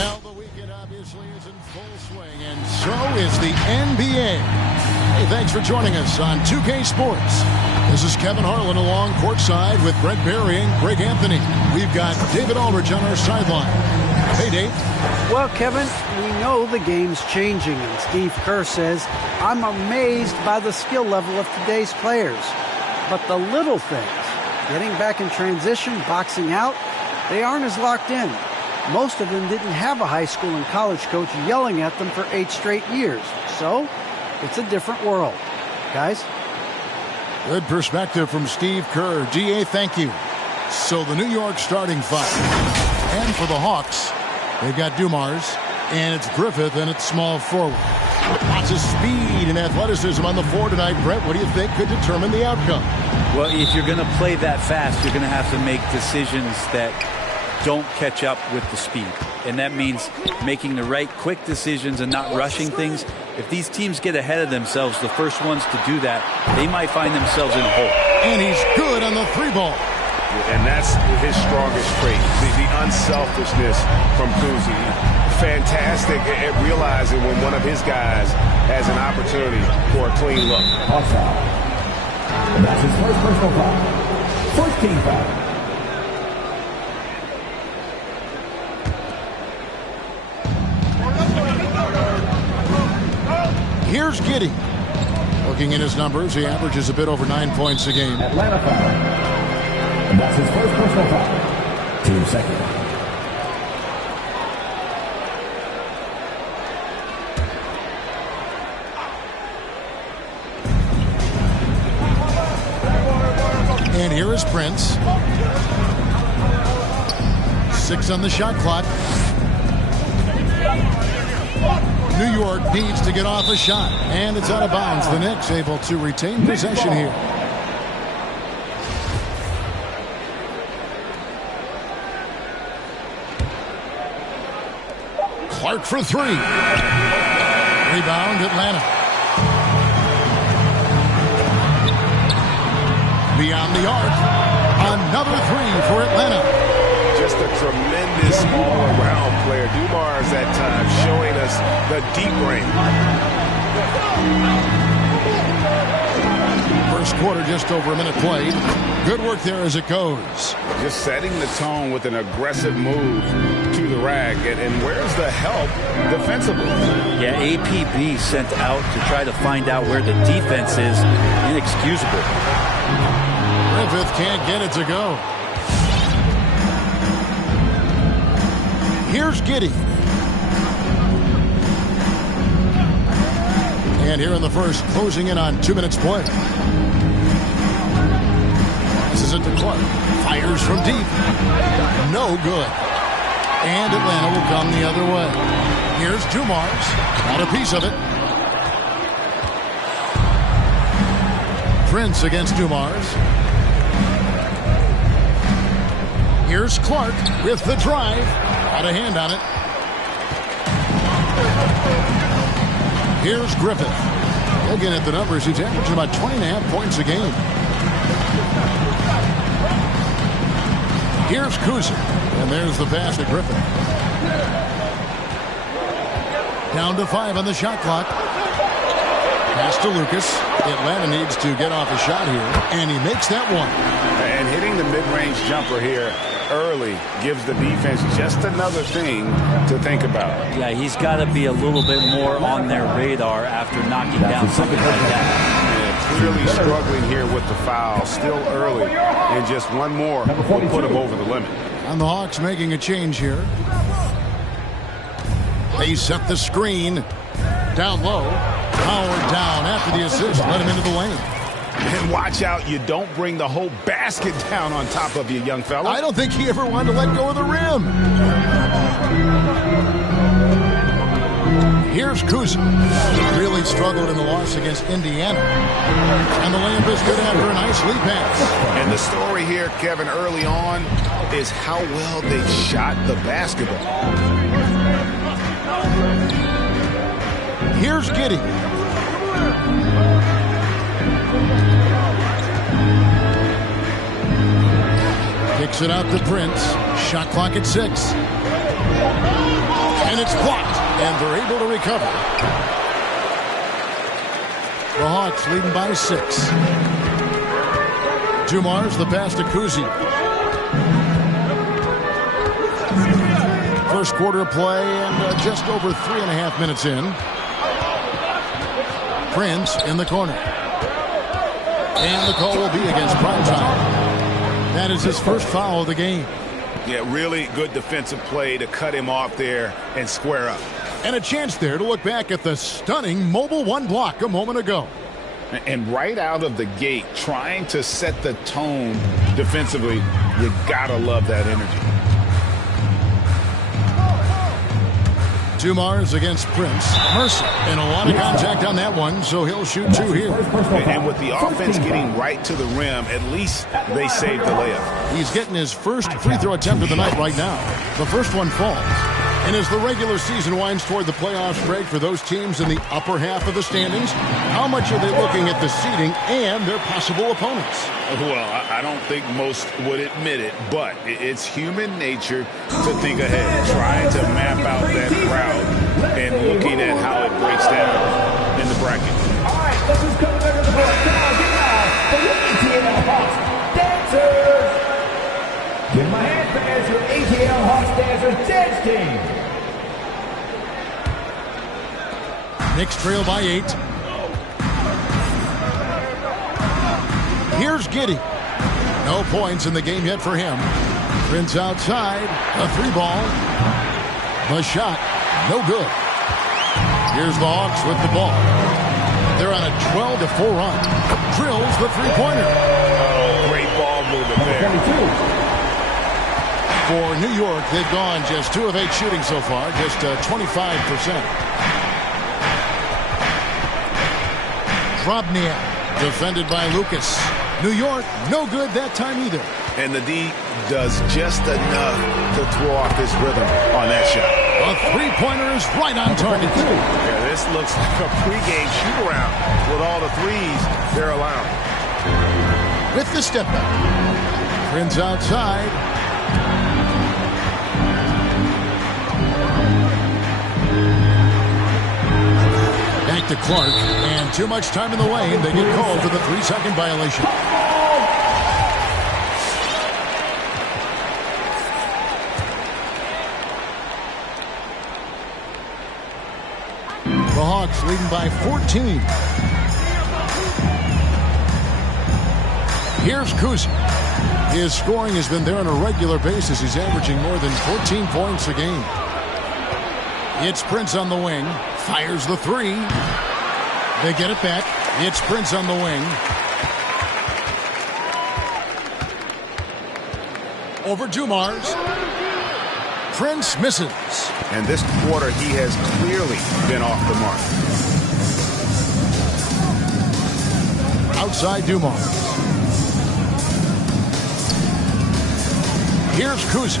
Well, the weekend obviously is in full swing, and so is the NBA. Hey, thanks for joining us on 2K Sports. This is Kevin Harlan along courtside with Brett Barry and Greg Anthony. We've got David Aldridge on our sideline. Hey, Dave. Well, Kevin, we know the game's changing, and Steve Kerr says, I'm amazed by the skill level of today's players. But the little things, getting back in transition, boxing out, they aren't as locked in. Most of them didn't have a high school and college coach yelling at them for 8 straight years. So, it's a different world. Guys? Good perspective from Steve Kerr. DA, thank you. So, the New York starting five. And for the Hawks, they've got Dumars, and it's Griffith, and it's small forward. Lots of speed and athleticism on the floor tonight. Brett, what do you think could determine the outcome? Well, if you're going to play that fast, you're going to have to make decisions that don't catch up with the speed. And that means making the right quick decisions and not rushing things. If these teams get ahead of themselves, the first ones to do that, they might find themselves in a hole. And he's good on the 3-ball. And that's his strongest trait, the unselfishness from Kuzi. Fantastic at realizing when one of his guys has an opportunity for a clean look. And that's his first personal foul. First team foul. Here's Giddey. Looking at his numbers, he averages a bit over 9 points a game. Atlanta foul. And that's his first personal foul. Team second. And here is Prince. 6 on the shot clock. New York needs to get off a shot, and it's out of bounds. The Knicks able to retain possession here. Clark for 3. Rebound, Atlanta. Beyond the arc. Another 3 for Atlanta. Just a tremendous all-around player. Dumars at times showing us the deep range. First quarter, just over a minute played. Good work there as it goes. Just setting the tone with an aggressive move to the rack. And where's the help defensively? Yeah, APB sent out to try to find out where the defense is. Inexcusable. Griffith can't get it to go. Here's Giddey. And here in the first, closing in on 2 minutes play. Passes it to Clark. Fires from deep. No good. And Atlanta will come the other way. Here's Dumars. Got a piece of it. Prince against Dumars. Here's Clark with the drive. Got a hand on it. Here's Griffith. Looking at the numbers, he's averaging about 20.5 points a game. Here's Kuzi. And there's the pass to Griffith. Down to 5 on the shot clock. Pass to Lucas. Atlanta needs to get off a shot here. And he makes that one. And hitting the mid-range jumper here early gives the defense just another thing to think about. Yeah, he's got to be a little bit more on their radar after knocking down something like that. Yeah, clearly struggling here with the foul. Still early. And just one more will put him over the limit. And the Hawks making a change here. They set the screen. Down low. Howard down after the assist. Let him into the lane. And watch out, you don't bring the whole basket down on top of you, young fella. I don't think he ever wanted to let go of the rim. Here's Kuzi. Really struggled in the loss against Indiana. And the layup is good after a nice lead pass. And the story here, Kevin, early on is how well they shot the basketball. Here's Giddey. Kicks it out to Prince. Shot clock at 6. And it's blocked, and they're able to recover. The Hawks leading by 6. Dumars, the pass to Kuzi. First quarter play, and just over 3.5 minutes in. Prince in the corner. And the call will be against Primetime. That is his first foul of the game. Yeah, really good defensive play to cut him off there and square up. And a chance there to look back at the stunning mobile one block a moment ago. And right out of the gate, trying to set the tone defensively, you gotta love that energy. Dumars against Prince. Mercer. And a lot of contact on that one, so he'll shoot 2 here. And with the offense getting right to the rim, at least they saved the layup. He's getting his first free throw attempt of the night right now. The first one falls. And as the regular season winds toward the playoffs, Greg, for those teams in the upper half of the standings, how much are they looking at the seeding and their possible opponents? Well, I don't think most would admit it, but it's human nature to think ahead, trying to map out that crowd and looking at how it breaks down in the bracket. All right, let's just come back to the board. Come on, get out. For your ATL Hawks dancers. Give my hand fans your ATL Hawks dancers dance team. Knicks trail by 8. Here's Giddey. No points in the game yet for him. Prince outside. A 3-ball. The shot. No good. Here's the Hawks with the ball. They're on a 12-4 run. Drills the three-pointer. Oh, great ball movement there. For New York, they've gone just 2 of 8 shooting so far. Just 25%. Drobnia, defended by Lucas. New York, no good that time either. And the D does just enough to throw off his rhythm on that shot. A three-pointer is right on target. Yeah, this looks like a pregame shoot-around with all the threes they're allowing. With the step back. Prince outside. Back to Clark, and too much time in the lane. They get called for the 3-second violation. The Hawks leading by 14. Here's Kuzi. His scoring has been there on a regular basis. He's averaging more than 14 points a game. It's Prince on the wing. Fires the 3. They get it back. It's Prince on the wing. Over Dumars. Prince misses. And this quarter, he has clearly been off the mark. Outside Dumars. Here's Kuzi.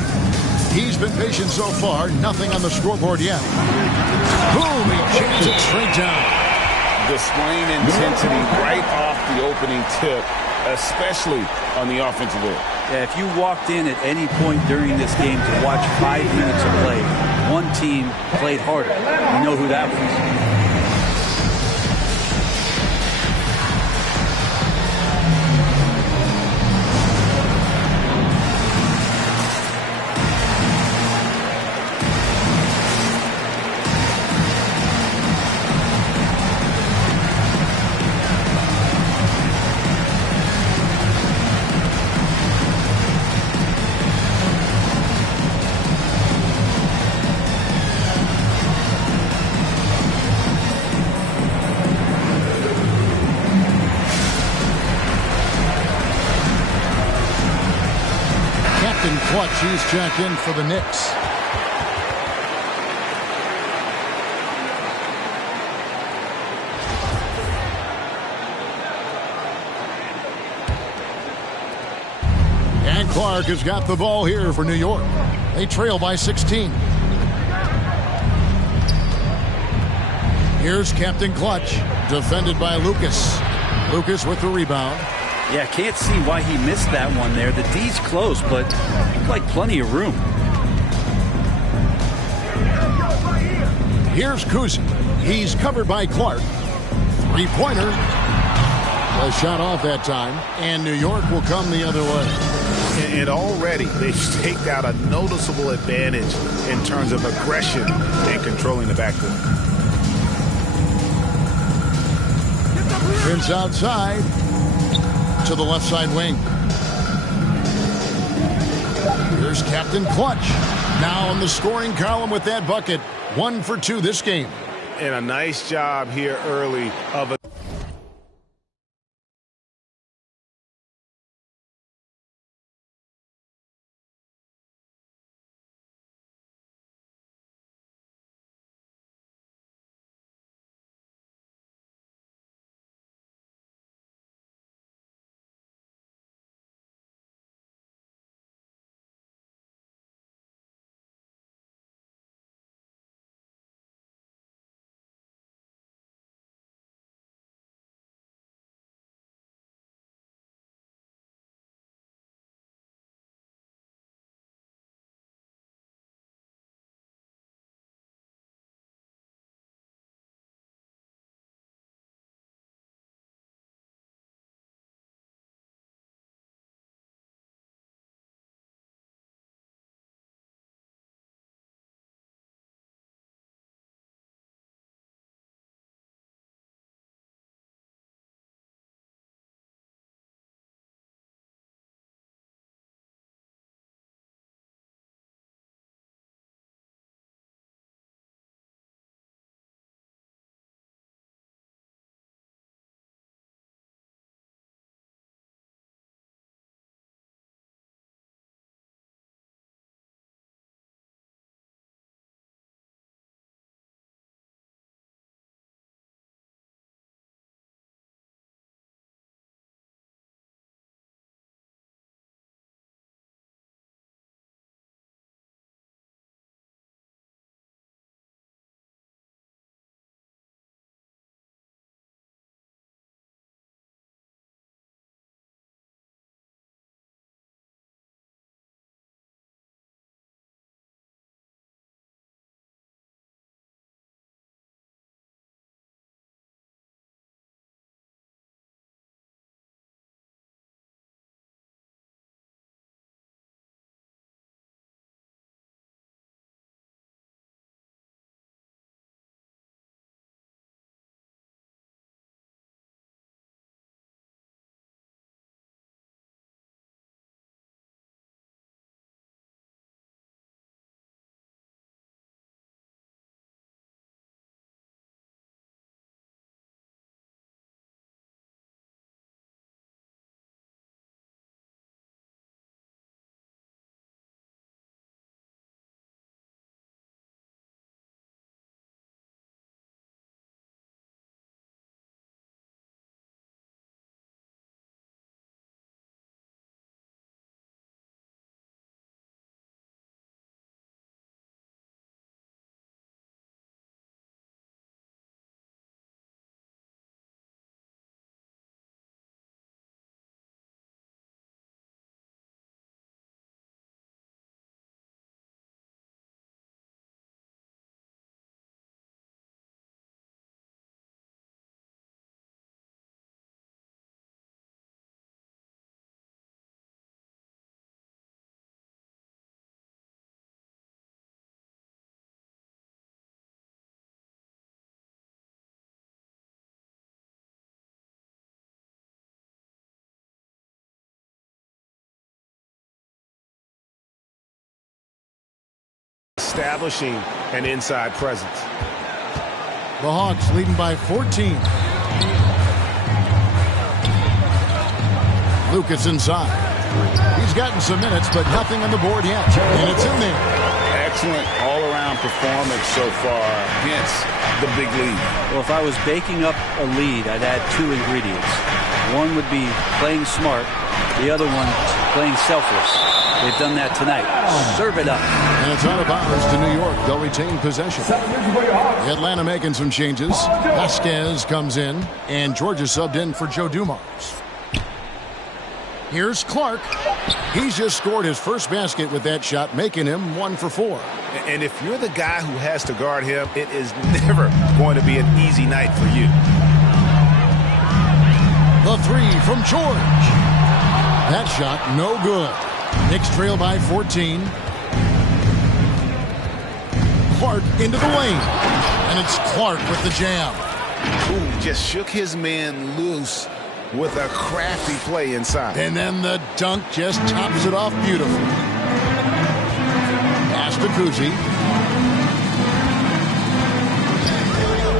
He's been patient so far. Nothing on the scoreboard yet. Boom! He chains it straight down. Displaying intensity right off the opening tip, especially on the offensive end. Yeah, if you walked in at any point during this game to watch 5 minutes of play, one team played harder. You know who that was. Clutch, he's checked in for the Knicks. And Clark has got the ball here for New York. They trail by 16. Here's Captain Clutch, defended by Lucas. Lucas with the rebound. Yeah, can't see why he missed that one there. The D's close, but looked like plenty of room. Here's Kuzi. He's covered by Clark. Three-pointer. A shot off that time, and New York will come the other way. And already they've staked out a noticeable advantage in terms of aggression and controlling the backcourt. Prince outside to the left side wing. Here's Captain Clutch. Now in the scoring column with that bucket. 1 for 2 this game. And a nice job here early of a establishing an inside presence. The Hawks leading by 14. Lucas inside. He's gotten some minutes, but nothing on the board yet. And it's in there. Excellent all-around performance so far, hence the big lead. Well, if I was baking up a lead, I'd add 2 ingredients. One would be playing smart. The other one, playing selfless. They've done that tonight. Serve it up. And it's out of bounds to New York. They'll retain possession. Atlanta making some changes. Vasquez comes in, and Georgia subbed in for Joe Dumars. Here's Clark. He's just scored his first basket with that shot, making him 1 for 4. And if you're the guy who has to guard him, it is never going to be an easy night for you. The three from George. That shot, no good. Knicks trail by 14. Clark into the lane. And it's Clark with the jam. Ooh, just shook his man loose with a crafty play inside. And then the dunk just tops it off beautifully. Pass to Kuzi.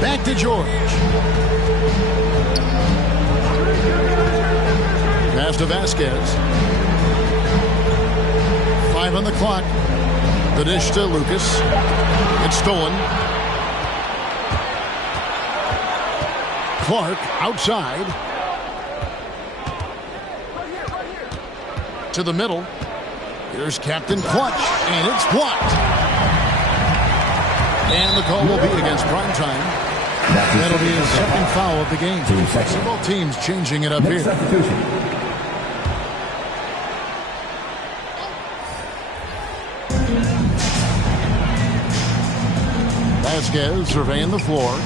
Back to George. Pass to Vasquez. 5 on the clock. The dish to Lucas. It's stolen. Clark outside. To the middle. Here's Captain Clutch, and it's blocked. And the call will be against Primetime. That'll be his second foul of the game. So both teams changing it up here. Vasquez surveying the floor.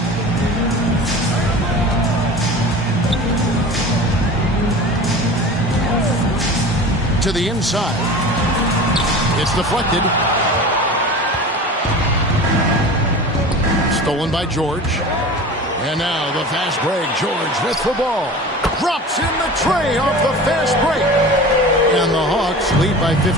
To the inside. It's deflected. Stolen by George. And now the fast break. George with the ball. Drops in the tray off the fast break. And the Hawks lead by 15.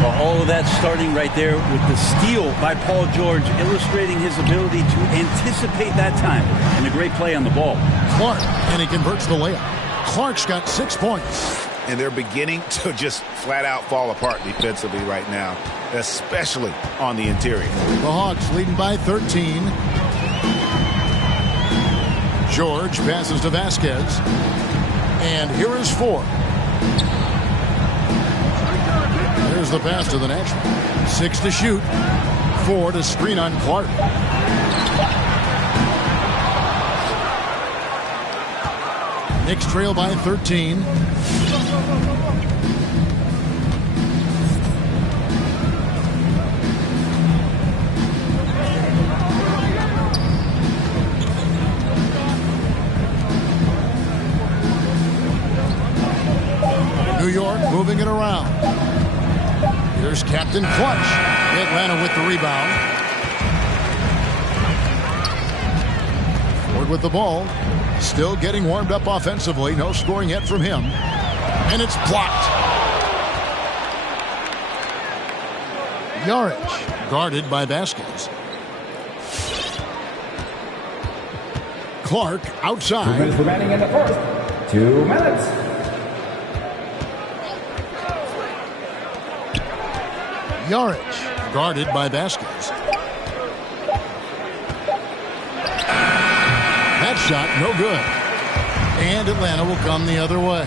Well, all of that starting right there with the steal by Paul George, illustrating his ability to anticipate that time. And a great play on the ball. Clark, and he converts the layup. Clark's got 6 points. And they're beginning to just flat out fall apart defensively right now, especially on the interior. The Hawks leading by 13. George passes to Vasquez. And here is 4. There's the pass to the natural. 6 to shoot. 4 to screen on Clark. Knicks trail by 13. New York moving it around. Here's Captain Clutch. Atlanta with the rebound. Ford with the ball. Still getting warmed up offensively. No scoring yet from him. And it's blocked. Yarich guarded by Vasquez. Clark outside. 2 minutes remaining in the first. 2 minutes. Yarich guarded by Vasquez. That shot, no good. And Atlanta will come the other way.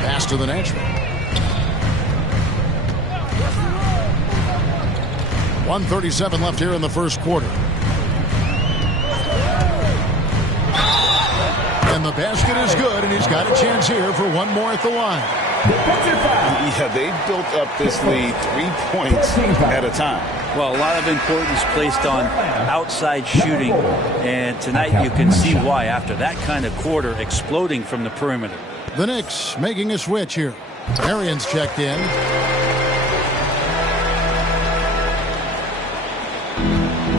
Pass to the natural. 1:37 left here in the first quarter. And the basket is good, and he's got a chance here for one more at the line. Yeah, they built up this lead 3 points at a time. Well, a lot of importance placed on outside shooting, and tonight you can see why after that kind of quarter exploding from the perimeter. The Knicks making a switch here. Arians checked in.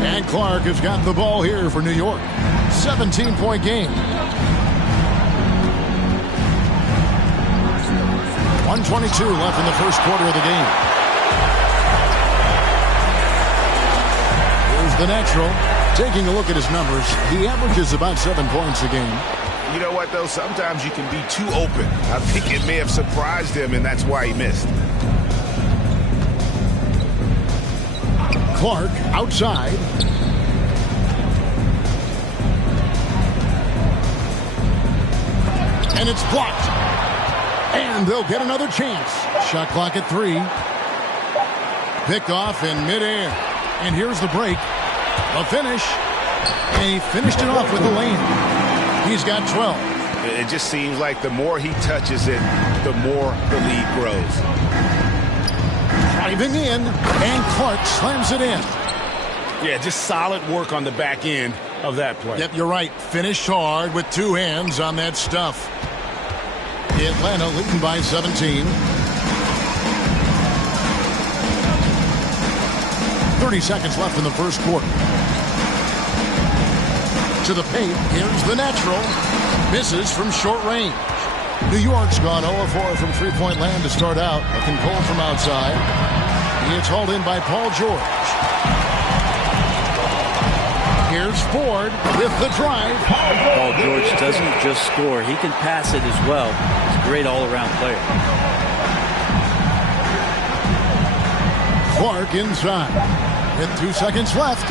And Clark has got the ball here for New York. 17-point game. 1:22 left in the first quarter of the game. Here's the natural. Taking a look at his numbers, he averages about 7 points a game. You know what, though? Sometimes you can be too open. I think it may have surprised him, and that's why he missed. Clark outside. And it's blocked. And they'll get another chance. Shot clock at 3. Picked off in midair. And here's the break. A finish. And he finished it off with the lane. He's got 12. It just seems like the more he touches it, the more the lead grows. Driving in, and Clark slams it in. Yeah, just solid work on the back end of that play. Yep, you're right. Finished hard with two hands on that stuff. Atlanta leading by 17. 30 seconds left in the first quarter. To the paint, here's the natural. Misses from short range. New York's gone 0-4 from three-point land to start out. Looking cold from outside. It's hauled in by Paul George. Here's Ford with the drive. Paul George doesn't just score. He can pass it as well. He's a great all-around player. Clark inside. With 2 seconds left.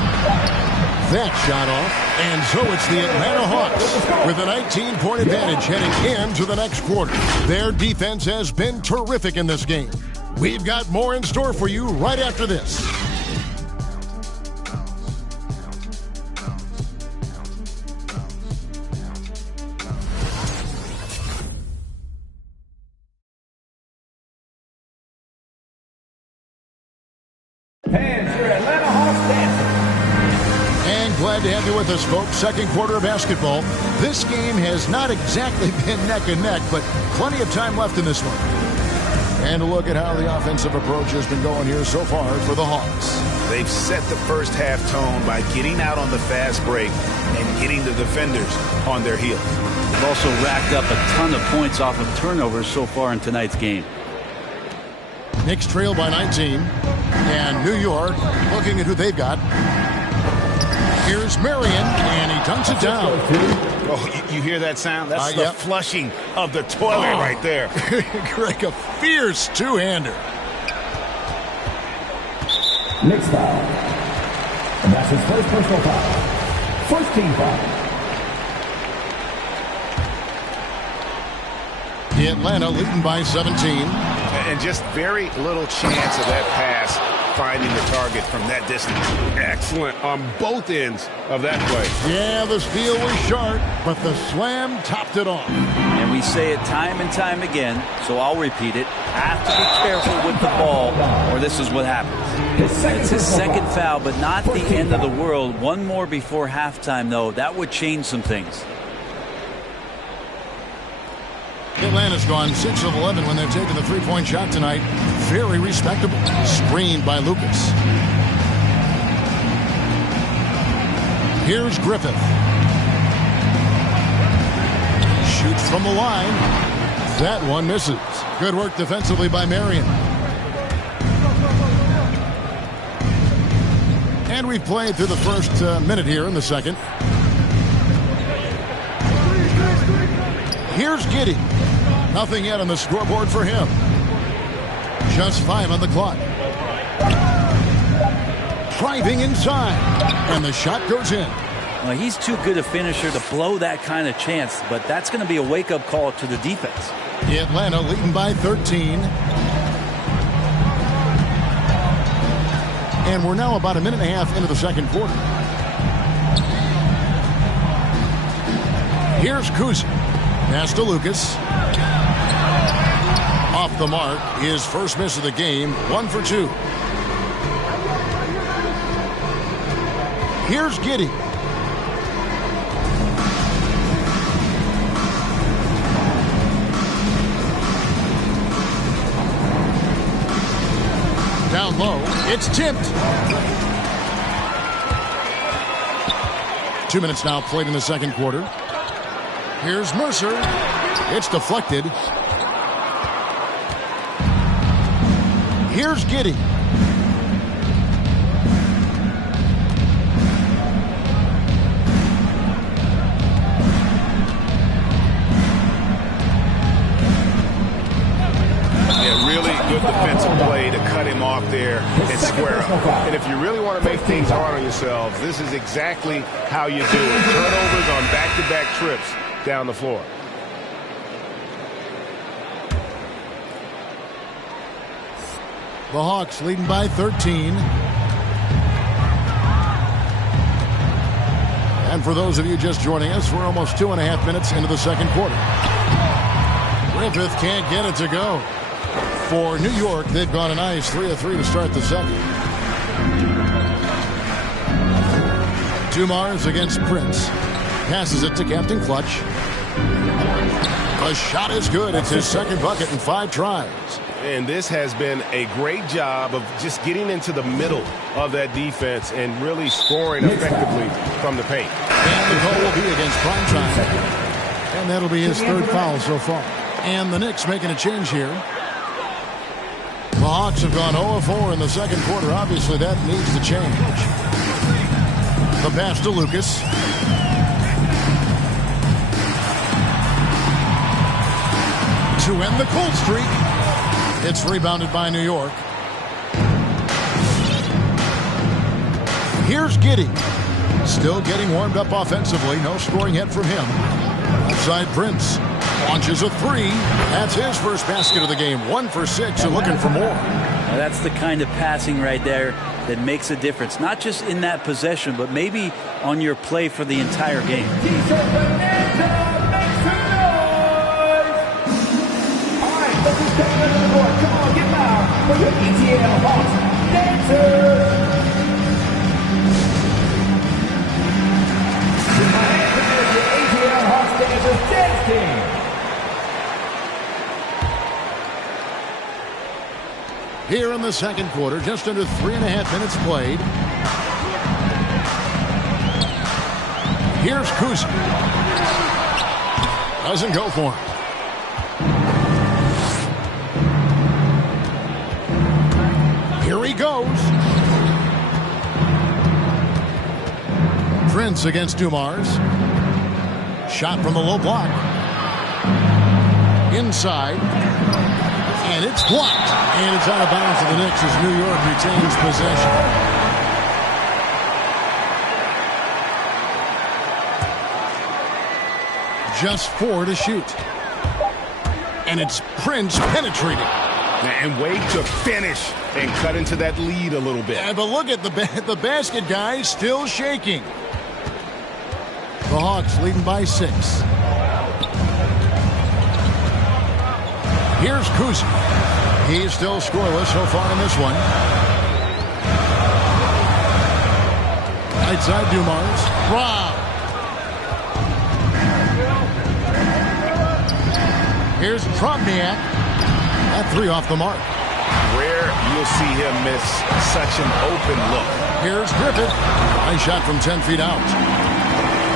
That shot off. And so it's the Atlanta Hawks with a 19-point advantage heading into the next quarter. Their defense has been terrific in this game. We've got more in store for you right after this. Fans, your Atlanta Hawks dancing. And glad to have you with us, folks. Second quarter of basketball. This game has not exactly been neck and neck, but plenty of time left in this one. And a look at how the offensive approach has been going here so far for the Hawks. They've set the first half tone by getting out on the fast break and getting the defenders on their heels. They've also racked up a ton of points off of turnovers so far in tonight's game. Knicks trail by 19. And New York looking at who they've got. Here's Marion, and he dunks it down. Oh, you hear that sound? That's the yep. flushing of the toilet right there. Greg, a fierce two-hander. Knicks foul. And that's his first personal foul. First team foul. Atlanta leading by 17. And just very little chance of that pass finding the target from that distance. Excellent on both ends of that play. Yeah, the steal was sharp, but the slam topped it off. And we say it time and time again, so I'll repeat it. Have to be careful with the ball, or this is what happens. It's his second foul, but not the end of the world. One more before halftime, though. That would change some things. Atlanta's gone 6 of 11 when they've taken the three-point shot tonight. Very respectable. Screened by Lucas. Here's Griffith. Shoots from the line. That one misses. Good work defensively by Marion. And we've played through the first minute here in the second. Here's Giddey. Nothing yet on the scoreboard for him. Just 5 on the clock. Driving inside. And the shot goes in. Well, he's too good a finisher to blow that kind of chance, but that's going to be a wake-up call to the defense. Atlanta leading by 13. And we're now about a minute and a half into the second quarter. Here's Kuzi. Pass to Lucas. Off the mark. His first miss of the game. 1 for 2. Here's Giddey. Down low. It's tipped. 2 minutes now played in the second quarter. Here's Mercer. It's deflected. Here's Giddey. Yeah, really good defensive play to cut him off there and square up. And if you really want to make things hard on yourselves, this is exactly how you do it. Turnovers on back-to-back trips down the floor. The Hawks leading by 13. And for those of you just joining us, we're almost 2.5 minutes into the second quarter. Griffith can't get it to go. For New York, they've gone a nice 3 of 3 to start the second. Dumars against Prince. Passes it to Captain Clutch. The shot is good. It's his second bucket in 5 tries. And this has been a great job of just getting into the middle of that defense and really scoring effectively from the paint. And the call will be against Primetime. And that'll be his 3rd foul so far. And the Knicks making a change here. The Hawks have gone 0 of 4 in the second quarter. Obviously, that needs to change. The pass to Lucas. To end the cold streak. It's rebounded by New York. Here's Giddey. Still getting warmed up offensively. No scoring yet from him. Outside Prince. Launches a 3. That's his first basket of the game. 1 for 6 and looking for more. Now that's the kind of passing right there that makes a difference. Not just in that possession, but maybe on your play for the entire game. Come on, get loud for your ETL Hawks dancers. With my hand is your ETL Hawks dancers dance team. Here in the second quarter, just under 3.5 minutes played. Here's Kuzma. Doesn't go for him. Here he goes. Prince against Dumars. Shot from the low block. Inside. And it's blocked. And it's out of bounds to the Knicks as New York retains possession. Just 4 to shoot. And it's Prince penetrating. And wait to finish and cut into that lead a little bit. Yeah, but look at the basket, guys, still shaking. The Hawks leading by 6. Here's Kuzma. He's still scoreless so far in this one. Right side, Dumars. Rob. Here's Tromniak. That 3 off the mark. Rare you'll see him miss such an open look. Here's Griffith. Nice shot from 10 feet out.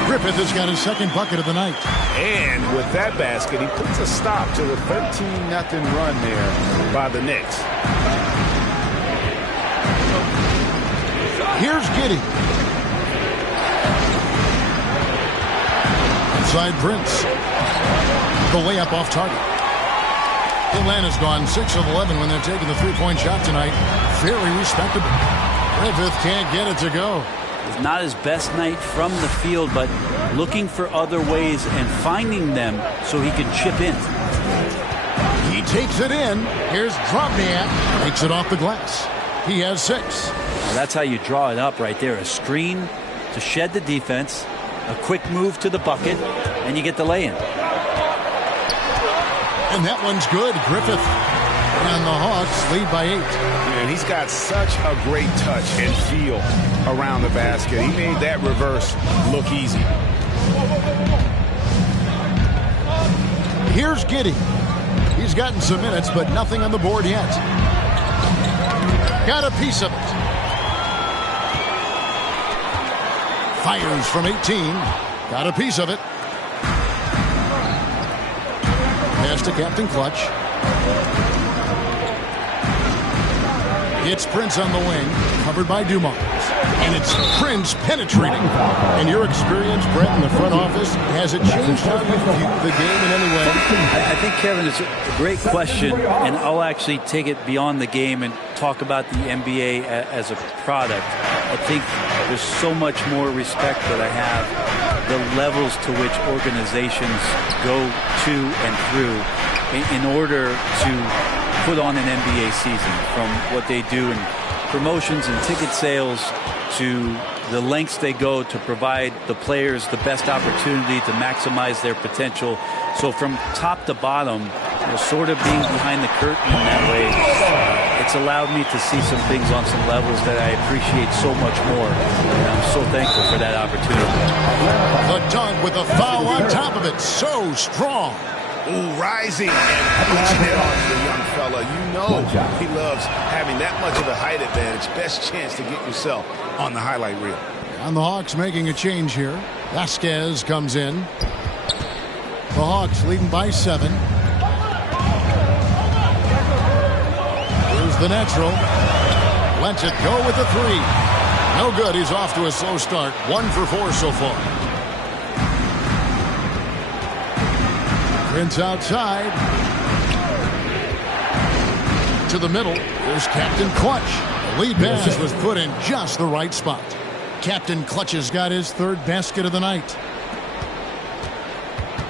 Griffith has got his second bucket of the night. And with that basket, he puts a stop to the 13-0 run there by the Knicks. Here's Giddey. Inside Prince. The layup off target. Atlanta's gone 6 of 11 when they're taking the 3-point shot tonight. Very respectable. Griffith can't get it to go. It's not his best night from the field, but looking for other ways and finding them so he can chip in. He takes it in. Here's Drobniak. Takes it off the glass. He has 6. Well, that's how you draw it up right there. A screen to shed the defense, a quick move to the bucket, and you get the lay-in. And that one's good. Griffith and the Hawks lead by 8. And he's got such a great touch and feel around the basket. He made that reverse look easy. Here's Giddey. He's gotten some minutes, but nothing on the board yet. Got a piece of it. Fires from 18. Got a piece of it. Pass to Captain Clutch. It's Prince on the wing, covered by Dumars. And it's Prince penetrating. In your experience, Brett, in the front office, has it changed how you view the game in any way? I think, Kevin, it's a great question, and I'll actually take it beyond the game and talk about the NBA as a product. I think there's so much more respect that I have, the levels to which organizations go to and through in order to put on an NBA season, from what they do in promotions and ticket sales to the lengths they go to provide the players the best opportunity to maximize their potential. So from top to bottom, sort of being behind the curtain in that way, it's allowed me to see some things on some levels that I appreciate so much more. And I'm so thankful for that opportunity. The dunk with a foul on top of it. So strong. Ooh, rising and pushing it onto the young fella. You know he loves having that much of a height advantage. Best chance to get yourself on the highlight reel. And the Hawks making a change here. Vasquez comes in. The Hawks leading by 7. Here's the natural. Lets it go with the 3. No good. He's off to a slow start. 1 for 4 so far. Prince outside. To the middle. There's Captain Clutch. The lead pass was put in just the right spot. Captain Clutch has got his 3rd basket of the night.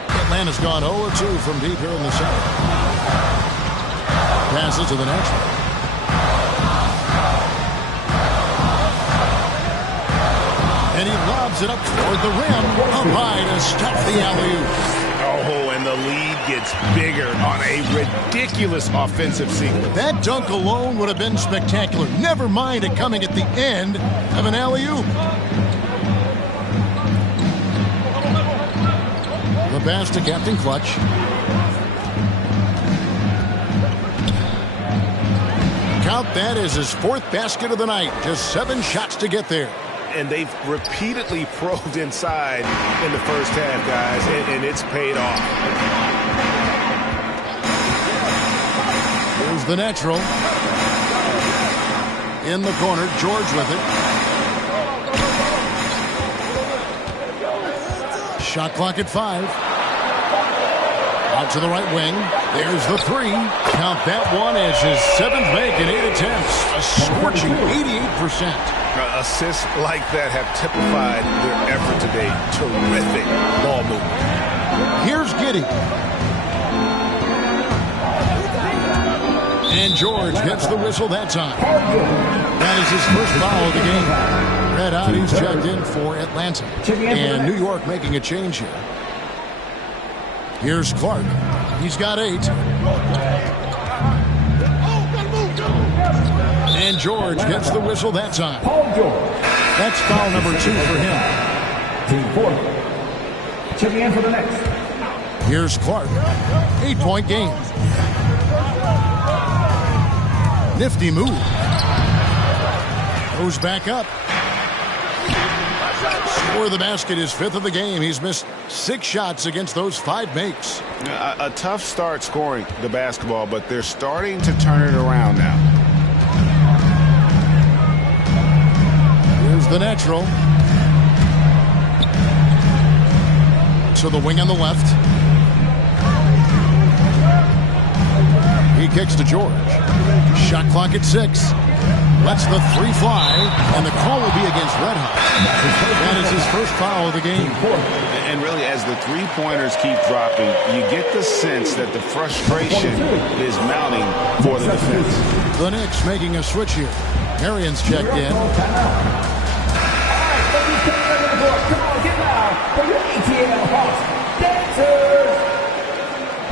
Atlanta's gone 0-2 from deep here in the 7th. Passes to the next one. And he lobs it up toward the rim. Up high to stop the alley-oop. Oh, and the lead gets bigger on a ridiculous offensive sequence. That dunk alone would have been spectacular. Never mind it coming at the end of an alley-oop. The pass to Captain Clutch. Count that as his 4th basket of the night. Just 7 shots to get there. And they've repeatedly probed inside in the first half, guys, and it's paid off. Here's the natural. In the corner, George with it. Shot clock at 5. Out to the right wing. There's the 3. Count that one as his 7th make in 8 attempts. A scorching 88%. Assists like that have typified their effort today. Terrific ball movement. Here's Giddey. And George gets the whistle that time. That is his first foul of the game. Red out, he's checked in for Atlanta. And New York making a change here. Here's Clark. He's got 8. And George gets the whistle that time. That's foul number 2 for him. Team 4. Checking in for the next. Here's Clark. 8-point game. Nifty move. Goes back up. Score of the basket is 5th of the game. He's missed 6 shots against those 5 makes. A tough start scoring the basketball, but they're starting to turn it around now. Here's the natural. To the wing on the left. He kicks to George. Shot clock at 6. Lets the 3 fly, and the call will be against Red Hot. That is his first foul of the game. And really, as the 3-pointers keep dropping, you get the sense that the frustration is mounting for the defense. The Knicks making a switch here. Marion's checked in. Come on, get loud for your ATL Hawks dancers.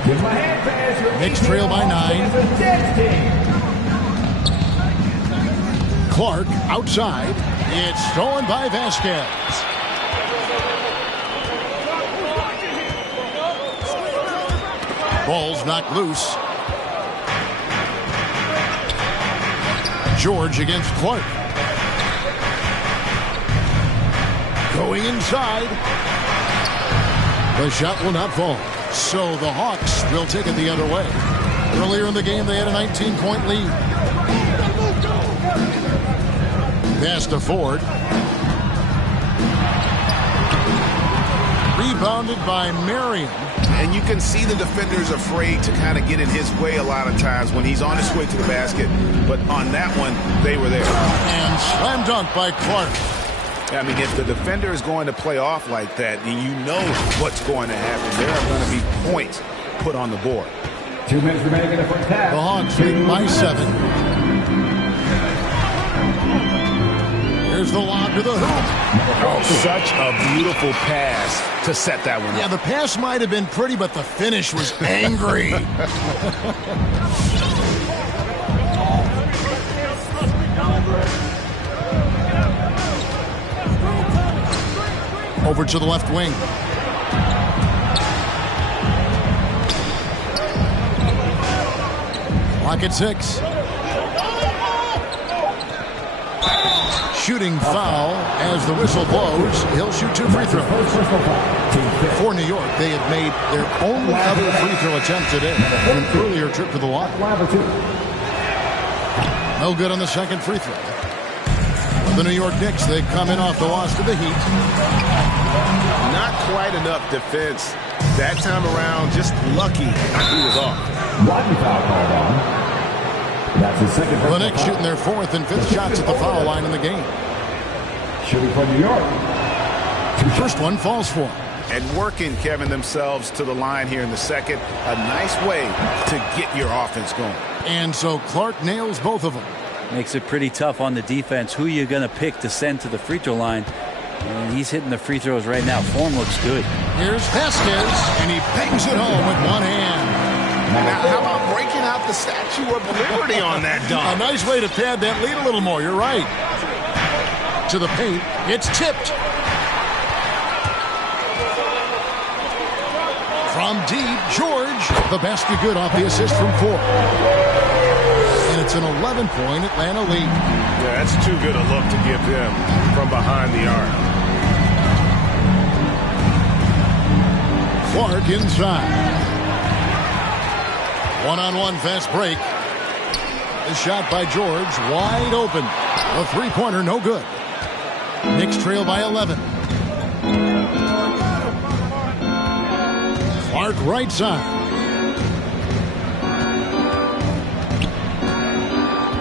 Give my hand pass your Knicks trail by 9. Clark outside. It's stolen by Vasquez. Ball's knocked loose. George against Clark. Going inside. The shot will not fall. So the Hawks will take it the other way. Earlier in the game, they had a 19-point lead. Pass to Ford. Rebounded by Marion. And you can see the defenders afraid to kind of get in his way a lot of times when he's on his way to the basket. But on that one, they were there. And slam dunk by Clark. I mean, if the defender is going to play off like that, then you know what's going to happen. There are going to be points put on the board. 2 minutes remaining in the first half. The Hawks lead by 7. There's the lob to the hoop. Oh, such a beautiful pass to set that one up. Yeah, the pass might have been pretty, but the finish was angry. Over to the left wing. Clock at 6. Shooting foul as the whistle blows. He'll shoot 2 free throws. For New York, they have made their only other free throw attempt today on an earlier trip to the line. No good on the second free throw. The New York Knicks, they come in off the loss to the Heat. Not quite enough defense that time around. Just lucky he was off. One foul called on. That's the second. The Knicks shooting their 4th and 5th shots at the foul line in the game. Shooting for New York. First one falls for him. And working, Kevin, themselves to the line here in the second. A nice way to get your offense going. And so Clark nails both of them. Makes it pretty tough on the defense. Who you're going to pick to send to the free throw line. And he's hitting the free throws right now. Form looks good. Here's Vasquez, and he bangs it home with one hand. Now, how about breaking out the Statue of Liberty on that dunk? A nice way to pad that lead a little more. You're right. To the paint. It's tipped. From deep, George. The basket good off the assist from 4. And it's an 11-point Atlanta lead. Yeah, that's too good a look to give them from behind the arc. Clark inside. One-on-one fast break. The shot by George, wide open. A three-pointer, no good. Knicks trail by 11. Clark right side.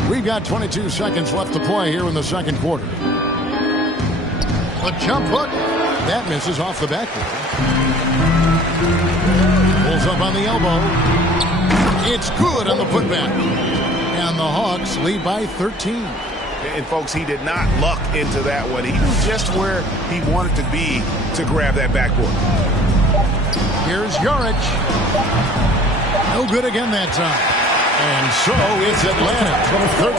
We've got 22 seconds left to play here in the second quarter. A jump hook. That misses off the backboard. Pulls up on the elbow. It's good on the putback. And the Hawks lead by 13. And, folks, he did not luck into that one. He knew just where he wanted to be to grab that backboard. Here's Jaric. No good again that time. And so it's Atlanta.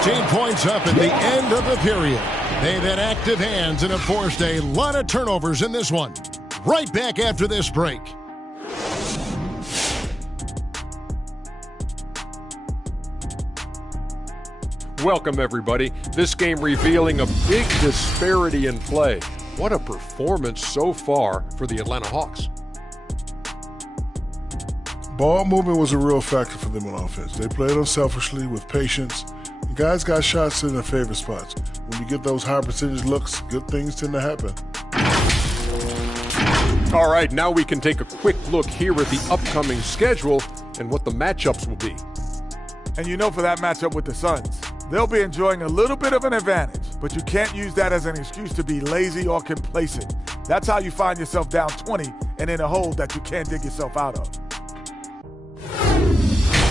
13 points up at the end of the period. They've had active hands and have forced a lot of turnovers in this one. Right back after this break. Welcome, everybody. This game revealing a big disparity in play. What a performance so far for the Atlanta Hawks. Ball movement was a real factor for them on offense. They played unselfishly with patience. And guys got shots in their favorite spots. When you get those high percentage looks, good things tend to happen. All right, now we can take a quick look here at the upcoming schedule and what the matchups will be. And you know, for that matchup with the Suns, they'll be enjoying a little bit of an advantage, but you can't use that as an excuse to be lazy or complacent. That's how you find yourself down 20 and in a hole that you can't dig yourself out of.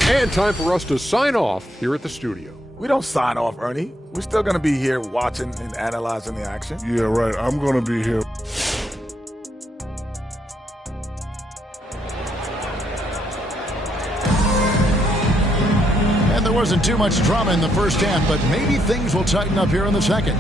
And time for us to sign off here at the studio. We don't sign off, Ernie. We're still going to be here watching and analyzing the action. Yeah, right. I'm going to be here. And there wasn't too much drama in the first half, but maybe things will tighten up here in the second.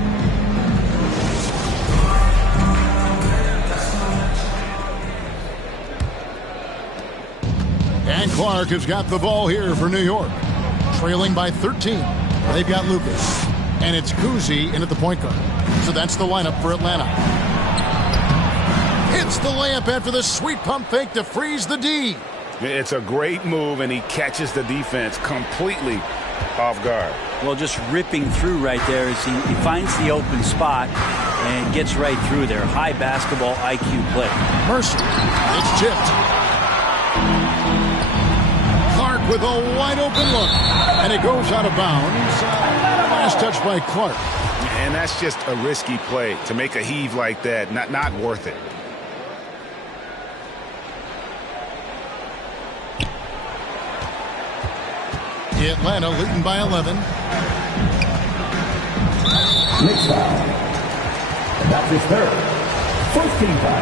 And Clark has got the ball here for New York. Trailing by 13. They've got Lucas. And it's Kuzi in at the point guard. So that's the lineup for Atlanta. Hits the layup after the sweet pump fake to freeze the D. It's a great move, and he catches the defense completely off guard. Well, just ripping through right there as he finds the open spot and gets right through there. High basketball IQ play. Mercer. It's tipped. Clark with a wide open look. And it goes out of bounds. Last touch by Clark. And that's just a risky play. To make a heave like that, not worth it. Atlanta leading by 11. Next foul. That's his third. First team foul.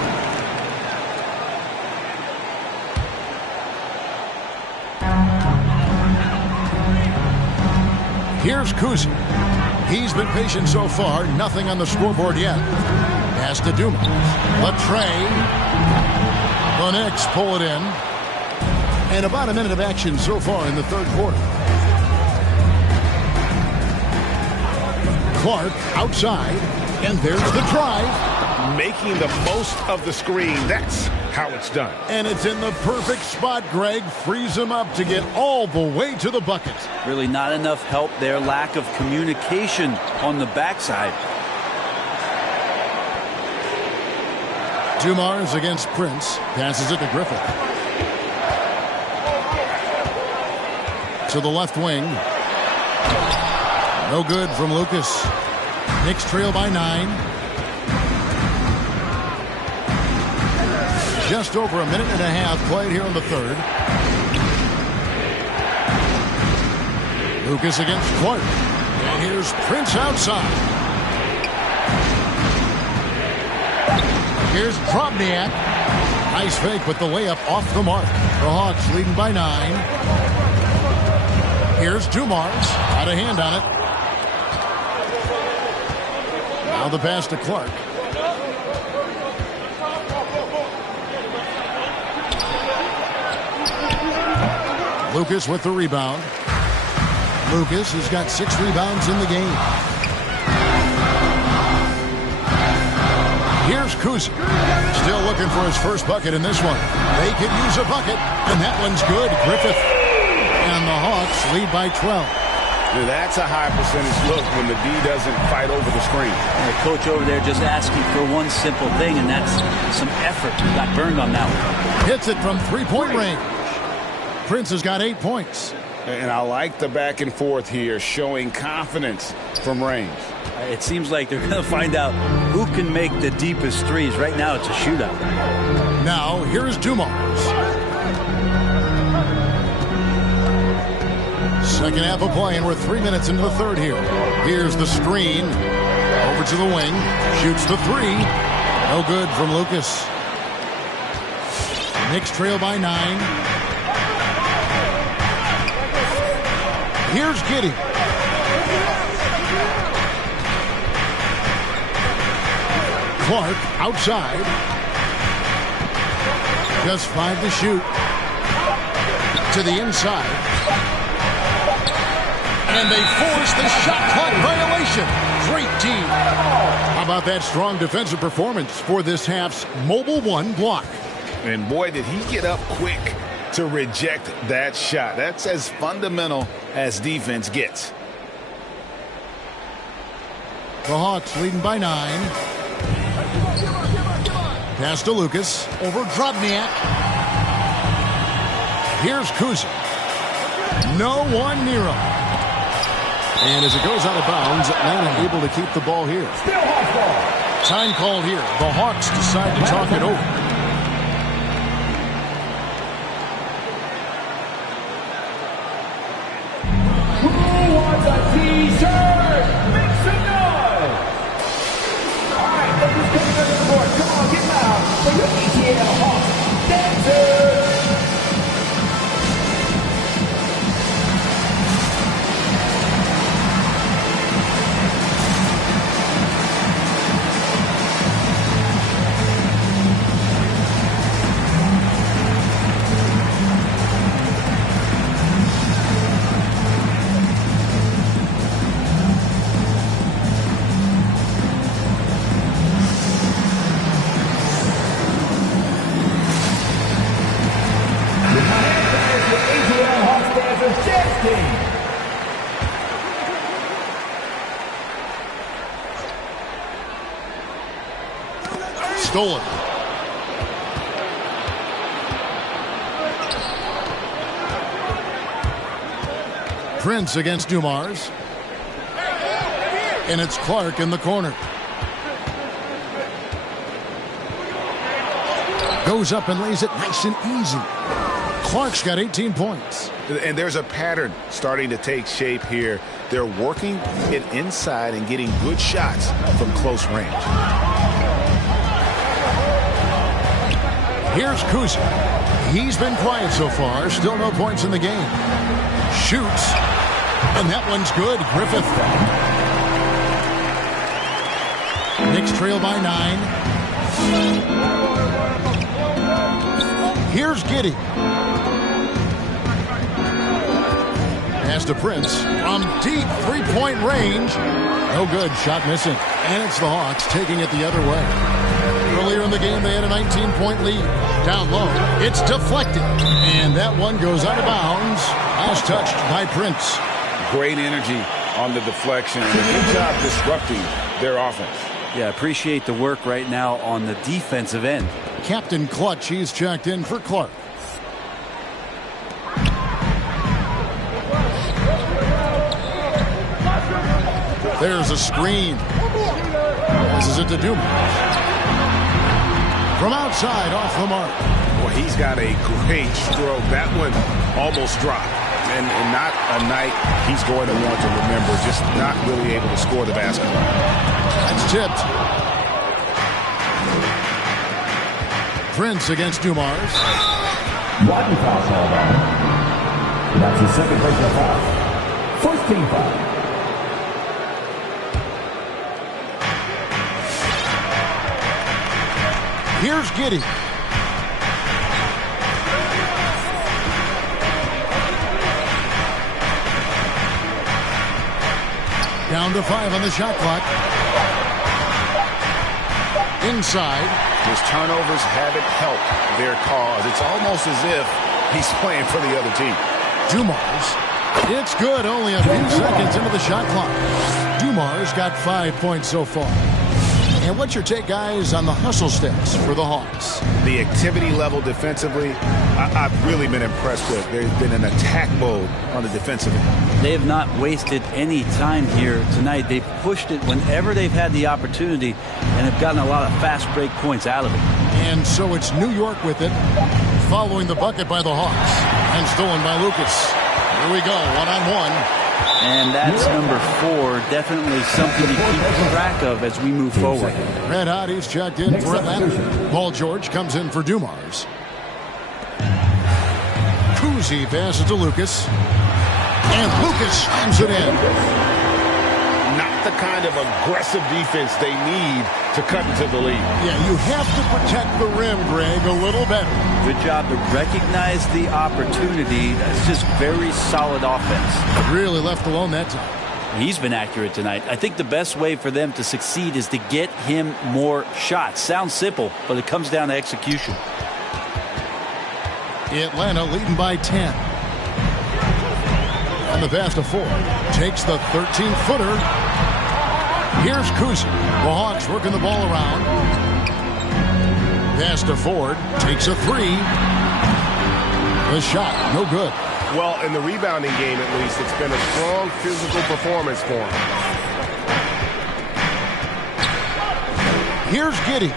Here's Kuzi. He's been patient so far. Nothing on the scoreboard yet. Pass to Dumas. Latrey. The Knicks pull it in. And about a minute of action so far in the third quarter. Clark outside. And there's the drive. Making the most of the screen. That's how it's done. And it's in the perfect spot, Greg. Frees him up to get all the way to the bucket. Really not enough help there. Lack of communication on the backside. Dumars against Prince. Passes it to Griffith. To the left wing. No good from Lucas. Knicks trail by 9. Just over a minute and a half played here in the third. Lucas against Clark. And here's Prince outside. Here's Drobniak. Nice fake with the layup off the mark. The Hawks leading by 9. Here's Dumars. Had a hand on it. Now the pass to Clark. Lucas with the rebound. Lucas has got 6 rebounds in the game. Here's Kuzi. Still looking for his first bucket in this one. They could use a bucket, and that one's good. Griffith. And the Hawks lead by 12. That's a high percentage look when the D doesn't fight over the screen. And the coach over there just asking for one simple thing, and that's some effort. Got burned on that one. Hits it from 3-point range. Prince has got 8 points. And I like the back and forth here, showing confidence from range. It seems like they're going to find out who can make the deepest threes. Right now, it's a shootout. Now, here's Dumars. Second half of play, and we're 3 minutes into the third here. Here's the screen. Over to the wing. Shoots the 3. No good from Lucas. Knicks trail by 9. Here's Giddey. Clark outside. Just 5 to shoot. To the inside. And they force the shot clock violation. Great team. How about that strong defensive performance for this half's Mobile One block? And boy, did he get up quick to reject that shot. That's as fundamental as defense gets. The Hawks leading by 9. Pass to Lucas. Over Drobniak. Here's Kuzi. No one near him. And as it goes out of bounds, Atlanta able to keep the ball here. Still Hawks ball. Time called here. The Hawks decide to talk it over. Who wants a t-shirt? Make some noise. All right, ladies, coming to the court. Come on, get loud for your ATL Hawks dancers. Stolen. Prince against Dumars. And it's Clark in the corner. Goes up and lays it nice and easy. Clark's got 18 points. And there's a pattern starting to take shape here. They're working it inside and getting good shots from close range. Here's Kuzi. He's been quiet so far. Still no points in the game. Shoots. And that one's good. Griffith. Knicks trail by 9. Here's Giddey. Pass to Prince from deep three-point range. No good. Shot missing. And it's the Hawks taking it the other way. Earlier in the game, they had a 19-point lead. Down low. It's deflected. And that one goes out of bounds. As touched by Prince. Great energy on the deflection. Good job disrupting their offense. Yeah, appreciate the work right now on the defensive end. Captain Clutch, he's checked in for Clark. There's a screen. Passes it to Dumas. From outside, off the mark. Well, he's got a great stroke. That one almost dropped. And not a night he's going to want to remember. Just not really able to score the basketball. That's tipped. Prince against Dumars. One foul called on. That's his second personal foul. First team foul. Here's Giddey. Down to 5 on the shot clock. Inside. His turnovers haven't helped their cause. It's almost as if he's playing for the other team. Dumars. It's good. Only a few seconds into the shot clock. Dumars got 5 points so far. And what's your take, guys, on the hustle stats for the Hawks? The activity level defensively, I've really been impressed with. There's been an attack mode on the defensive end. They have not wasted any time here tonight. They've pushed it whenever they've had the opportunity and have gotten a lot of fast break points out of it. And so it's New York with it, following the bucket by the Hawks. And stolen by Lucas. Here we go, one-on-one. And that's number 4. Definitely something to keep track of as we move forward. Red Hot, he's checked in for Atlanta. Paul George comes in for Dumars. Kuzi passes to Lucas. And Lucas slams it in. Not the kind of aggressive defense they need to cut into the lead. Yeah, you have to protect the rim, Greg, a little better. Good job to recognize the opportunity. That's just very solid offense. Really left alone that time. He's been accurate tonight. I think the best way for them to succeed is to get him more shots. Sounds simple, but it comes down to execution. Atlanta leading by 10. And the pass to Ford. Takes the 13-footer. Here's Kuzi. The Hawks working the ball around. Pass to Ford. Takes a 3. The shot, no good. Well, in the rebounding game, at least, it's been a strong physical performance for him. Here's Giddey.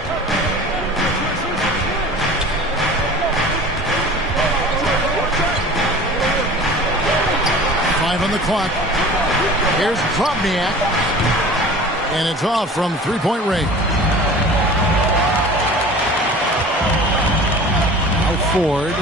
On the clock. Here's Krobniak. And it's off from three-point range. Now Ford.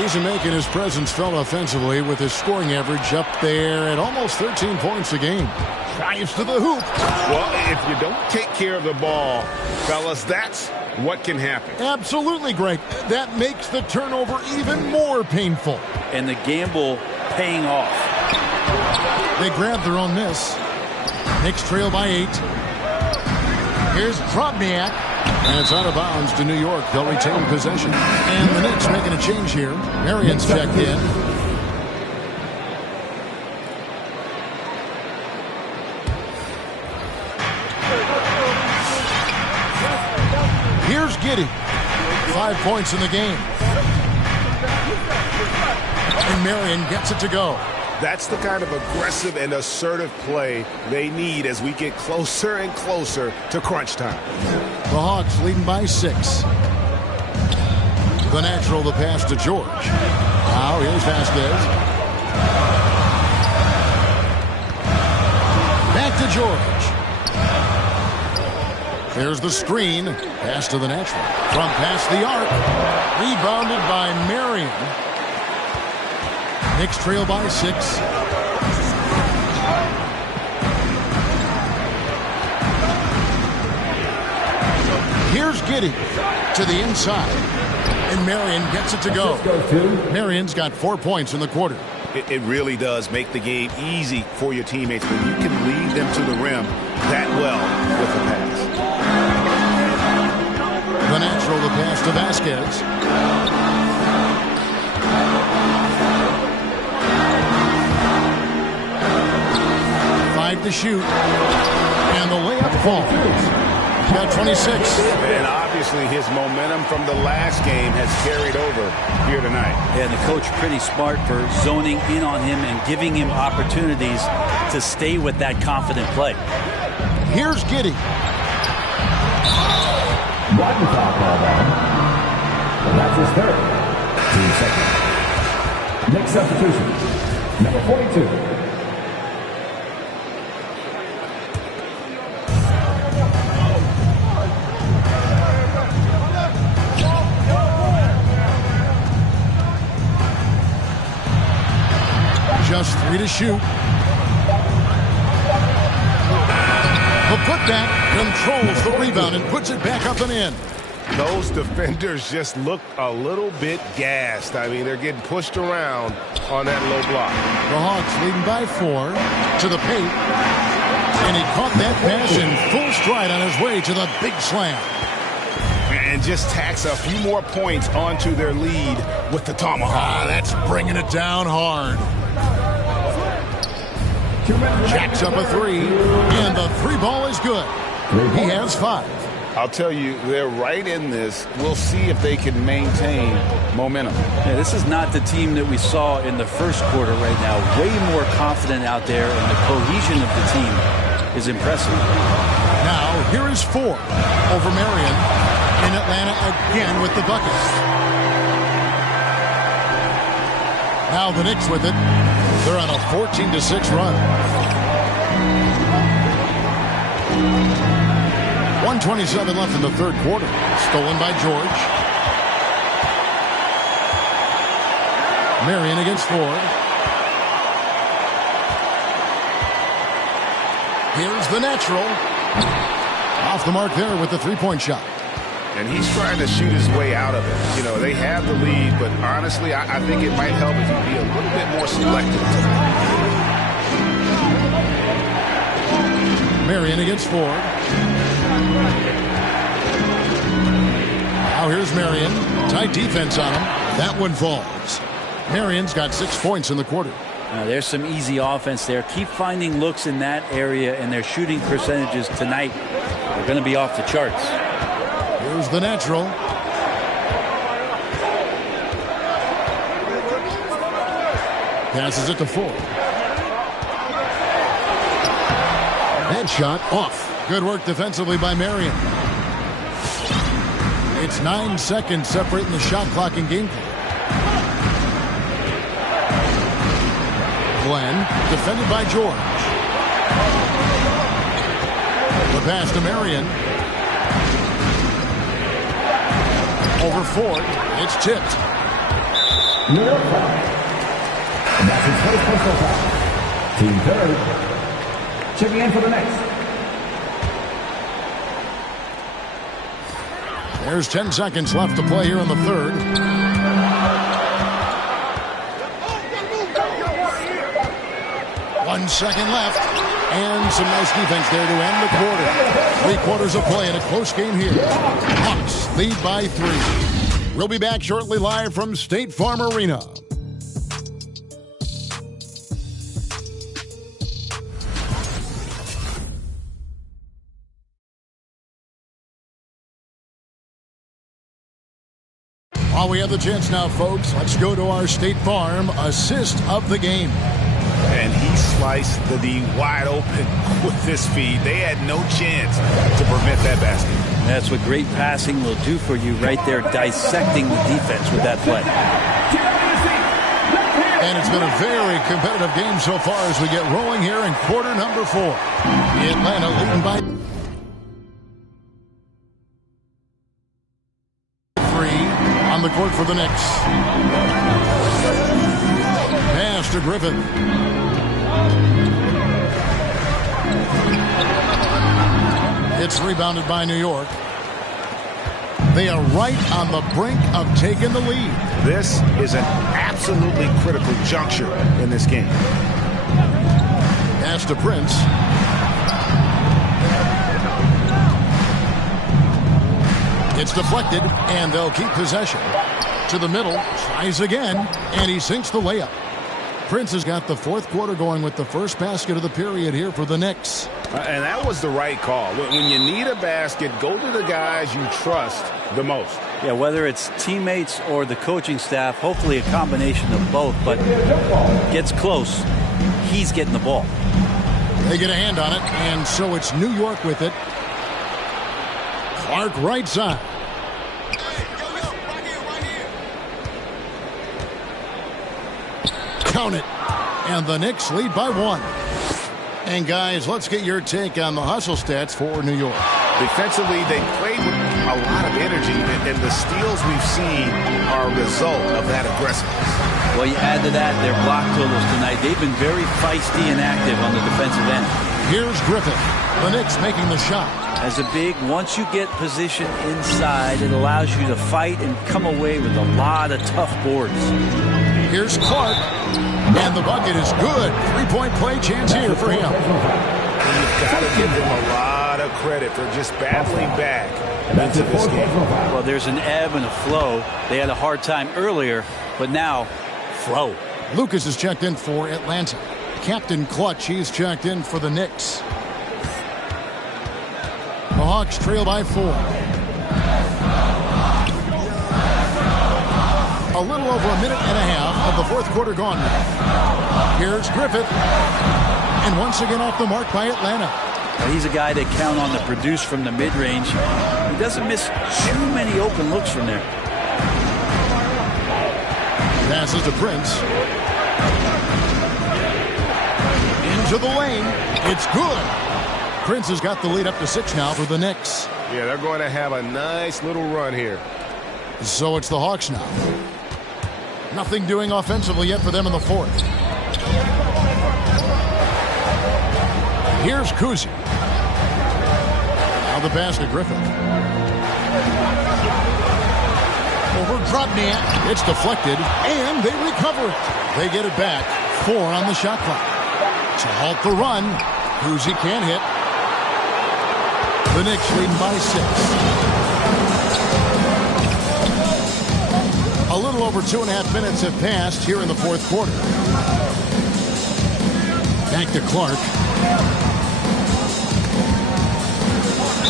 He's making his presence felt offensively with his scoring average up there at almost 13 points a game. Drives to the hoop. Well, if you don't take care of the ball, fellas, that's what can happen. Absolutely, Greg. That makes the turnover even more painful. And the gamble paying off. They grab their own miss. Knicks trail by 8. Here's Krobniak. And it's out of bounds to New York. They'll retain possession. And the Knicks making a change here. Marion's checked in. Here's Giddey. 5 points in the game. And Marion gets it to go. That's the kind of aggressive and assertive play they need as we get closer and closer to crunch time. The Hawks leading by 6. The natural, the pass to George. Now here's Vasquez. Back to George. There's the screen. Pass to the natural. From past the arc. Rebounded by Marion. Knicks trail by 6. Here's Giddey to the inside. And Marion gets it to go. Marion's got 4 points in the quarter. It really does make the game easy for your teammates when you can lead them to the rim that well with the pass. The natural, the pass to Vasquez. 5 to shoot. And the layup falls. Got 26. And obviously his momentum from the last game has carried over here tonight. Yeah, the coach pretty smart for zoning in on him and giving him opportunities to stay with that confident play. Here's Giddey. One foul called on him. And that's his third. 2 seconds. Next substitution. Number 42. Just 3 to shoot. The putback controls the rebound and puts it back up and in. Those defenders just look a little bit gassed. I mean, they're getting pushed around on that low block. The Hawks leading by 4 to the paint. And he caught that pass in full stride on his way to the big slam. And just tacks a few more points onto their lead with the tomahawk. That's bringing it down hard. Jacks up a 3, and the 3 ball is good. He has 5. I'll tell you, they're right in this. We'll see if they can maintain momentum. Yeah, this is not the team that we saw in the first quarter right now. Way more confident out there, and the cohesion of the team is impressive. Now, here is 4 over Marion in Atlanta again with the buckets. Now the Knicks with it. They're on a 14-6 run. 1:27 left in the third quarter. Stolen by George. Marion against Ford. Here's the natural. Off the mark there with the three-point shot. And he's trying to shoot his way out of it. You know, they have the lead, but honestly, I think it might help if he be a little bit more selective tonight. Marion against Ford. Now here's Marion. Tight defense on him. That one falls. Marion's got 6 points in the quarter. There's some easy offense there. Keep finding looks in that area, and their shooting percentages tonight are going to be off the charts. Here's the natural. Passes it to Ford. That shot off. Good work defensively by Marion. It's 9 seconds separating the shot clock and game clock. Glenn, defended by George. The pass to Marion. Over Ford. It's tipped. That's his first personal foul. Team third. Checking in for the next. There's 10 seconds left to play here in the third. One second left. And some nice defense there to end the quarter. 3 quarters of play in a close game here. Hawks lead by 3. We'll be back shortly live from State Farm Arena. While we have the chance now, folks, let's go to our State Farm assist of the game. And he sliced the D wide open with this feed. They had no chance to prevent that basket. That's what great passing will do for you right there, dissecting the defense with that play. And it's been a very competitive game so far as we get rolling here in quarter number 4. Atlanta leading by the court for the Knicks. Pass to Griffin. It's rebounded by New York. They are right on the brink of taking the lead. This is an absolutely critical juncture in this game. Pass to Prince. It's deflected, and they'll keep possession. To the middle, tries again, and he sinks the layup. Prince has got the fourth quarter going with the first basket of the period here for the Knicks. And that was the right call. When you need a basket, go to the guys you trust the most. Yeah, whether it's teammates or the coaching staff, hopefully a combination of both, but gets close, he's getting the ball. They get a hand on it, and so it's New York with it. Clark right side. Count it. And the Knicks lead by 1. And guys, let's get your take on the hustle stats for New York. Defensively, they played with a lot of energy, and the steals we've seen are a result of that aggressiveness. Well, you add to that their block totals tonight. They've been very feisty and active on the defensive end. Here's Griffith. The Knicks making the shot. As a big, once you get position inside, it allows you to fight and come away with a lot of tough boards. Here's Clark. And the bucket is good. 3-point play chance here for him. You've got to give them a lot of credit for just battling back into this game. Well, there's an ebb and a flow. They had a hard time earlier, but now, flow. Lucas is checked in for Atlanta. Captain Clutch, he's checked in for the Knicks. The Hawks trail by 4. A little over a minute and a half of the fourth quarter gone now. Here's Griffith. And once again off the mark by Atlanta. He's a guy they count on to produce from the mid-range. He doesn't miss too many open looks from there. Passes to Prince. Into the lane. It's good. Prince has got the lead up to 6 now for the Knicks. Yeah, they're going to have a nice little run here. So it's the Hawks now. Nothing doing offensively yet for them in the fourth. Here's Kuzi. Now the pass to Griffin. Over Drobniak. It's deflected, and they recover it. They get it back. 4 on the shot clock. To halt the run, Kuzi can't hit. The Knicks leading by 6. A little over 2.5 minutes have passed here in the fourth quarter. Back to Clark.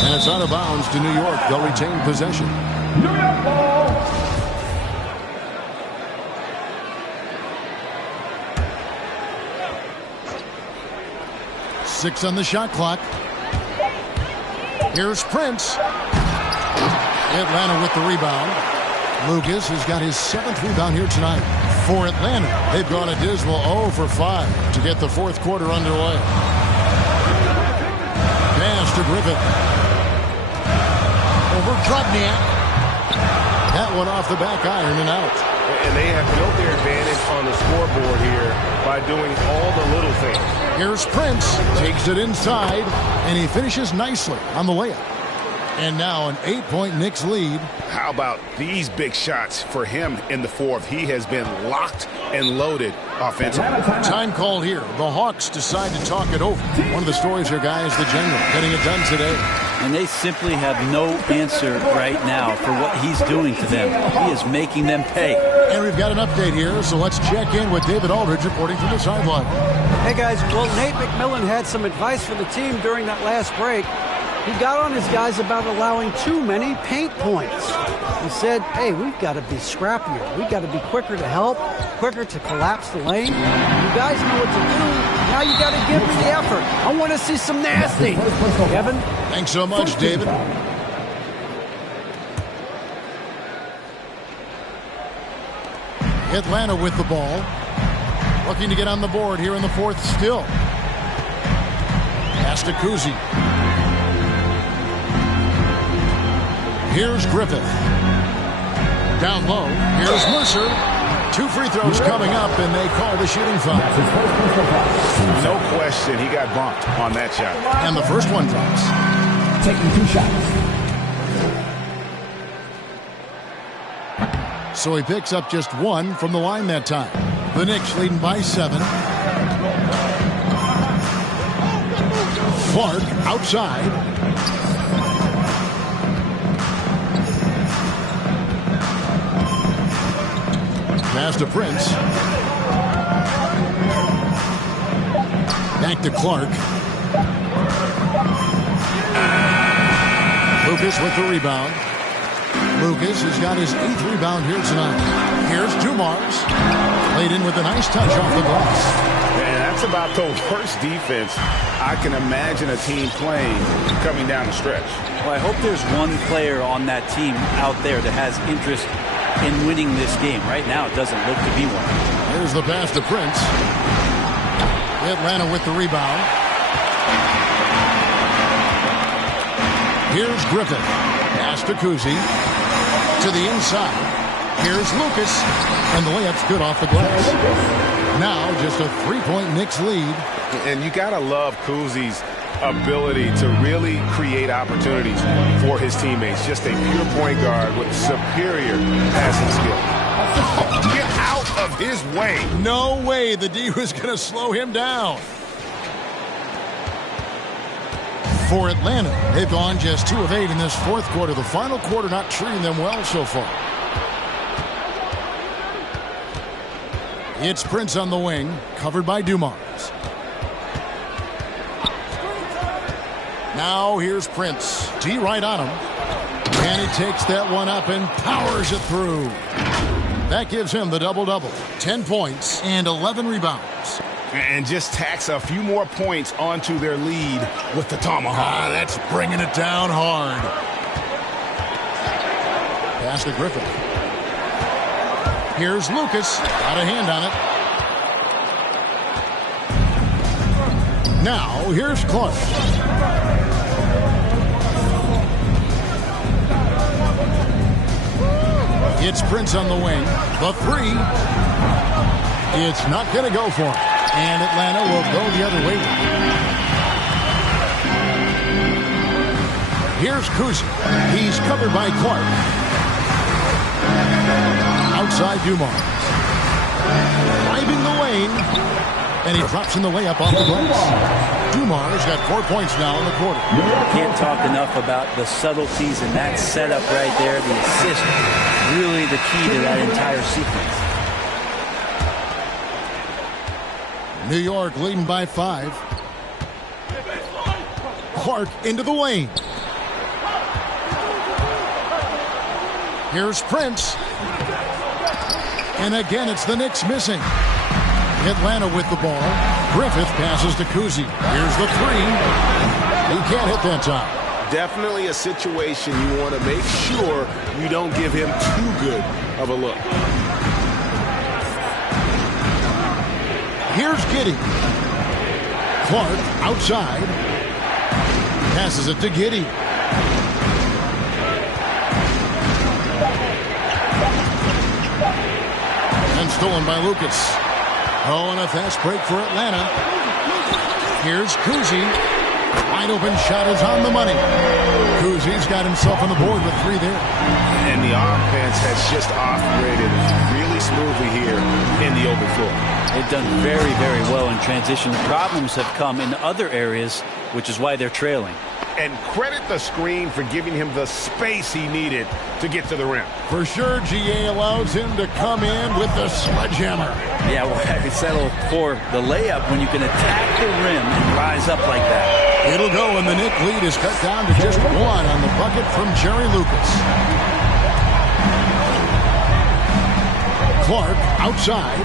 And it's out of bounds to New York. They'll retain possession. New York ball. 6 on the shot clock. Here's Prince. Atlanta with the rebound. Lucas has got his 7th rebound here tonight. For Atlanta, they've gone a dismal 0 for 5 to get the fourth quarter underway. Pass to Griffith. Over Drobniak. That one off the back iron and out. And they have built their advantage on the scoreboard here by doing all the little things. Here's Prince. Takes it inside, and he finishes nicely on the layup. And now an 8-point Knicks lead. How about these big shots for him in the fourth? He has been locked and loaded offensively. Time called here. The Hawks decide to talk it over. One of the stories here, guys, the general getting it done today. And they simply have no answer right now for what he's doing to them. He is making them pay. And we've got an update here, so let's check in with David Aldridge reporting from the sideline. Hey, guys. Well, Nate McMillan had some advice for the team during that last break. He got on his guys about allowing too many paint points. He said, hey, we've got to be scrappier. We've got to be quicker to help, quicker to collapse the lane. You guys know what to do. Now you got to give me the effort. I want to see some nasty. Kevin? Thanks so much, David. Atlanta with the ball. Looking to get on the board here in the fourth still. Pass to Kuzi. Here's Griffith. Down low, here's Mercer. 2 free throws coming up, and they call the shooting foul. No question, he got bumped on that shot. And the first one drops. Taking 2 shots. So he picks up just 1 from the line that time. The Knicks leading by 7. Clark outside. Pass to Prince. Back to Clark. Lucas with the rebound. Lucas has got his 8th rebound here tonight. Here's Dumars. Played in with a nice touch off the glass. And that's about the worst defense I can imagine a team playing coming down the stretch. Well, I hope there's one player on that team out there that has interest in winning this game. Right now, it doesn't look to be one. Here's the pass to Prince. Atlanta with the rebound. Here's Griffin. Pass to Kuzi. To the inside. Here's Lucas. And the layup's good off the glass. Now just a 3-point Knicks lead. And you got to love Kuzi's ability to really create opportunities for his teammates. Just a pure point guard with superior passing skill. Get out of his way. No way the D was going to slow him down. For Atlanta, they've gone just 2 of 8 in this 4th quarter. The final quarter not treating them well so far. It's Prince on the wing, covered by Dumars. Now here's Prince. D right on him. And he takes that one up and powers it through. That gives him the double-double. 10 points and 11 rebounds. And just tacks a few more points onto their lead with the tomahawk. That's bringing it down hard. Pass to Griffin. Here's Lucas. Got a hand on it. Now, here's Clark. It's Prince on the wing. The 3. It's not going to go for him. And Atlanta will go the other way. Here's Kuzi. He's covered by Clark. Outside Dumars. Driving the lane. And he drops in the layup off the glass. Dumars got 4 points now in the quarter. Can't talk enough about the subtleties in that setup right there. The assist, really the key to that entire sequence. New York leading by 5. Clark into the lane. Here's Prince. And again, it's the Knicks missing. Atlanta with the ball. Griffith passes to Kuzi. Here's the 3. He can't hit that time. Definitely a situation you want to make sure you don't give him too good of a look. Here's Giddey. Clark outside. Passes it to Giddey. And stolen by Lucas. Oh, and a fast break for Atlanta. Here's Kuzi. Wide open shot is on the money. Kuzi's got himself on the board with 3 there. And the offense has just operated really smoothly here in the open floor. They've done very, very well in transition. The problems have come in other areas, which is why they're trailing. And credit the screen for giving him the space he needed to get to the rim. For sure, GA allows him to come in with the sledgehammer. Yeah, well, I settle for the layup when you can attack the rim and rise up like that. It'll go, and the Knicks lead is cut down to just 1 on the bucket from Jerry Lucas. Clark outside.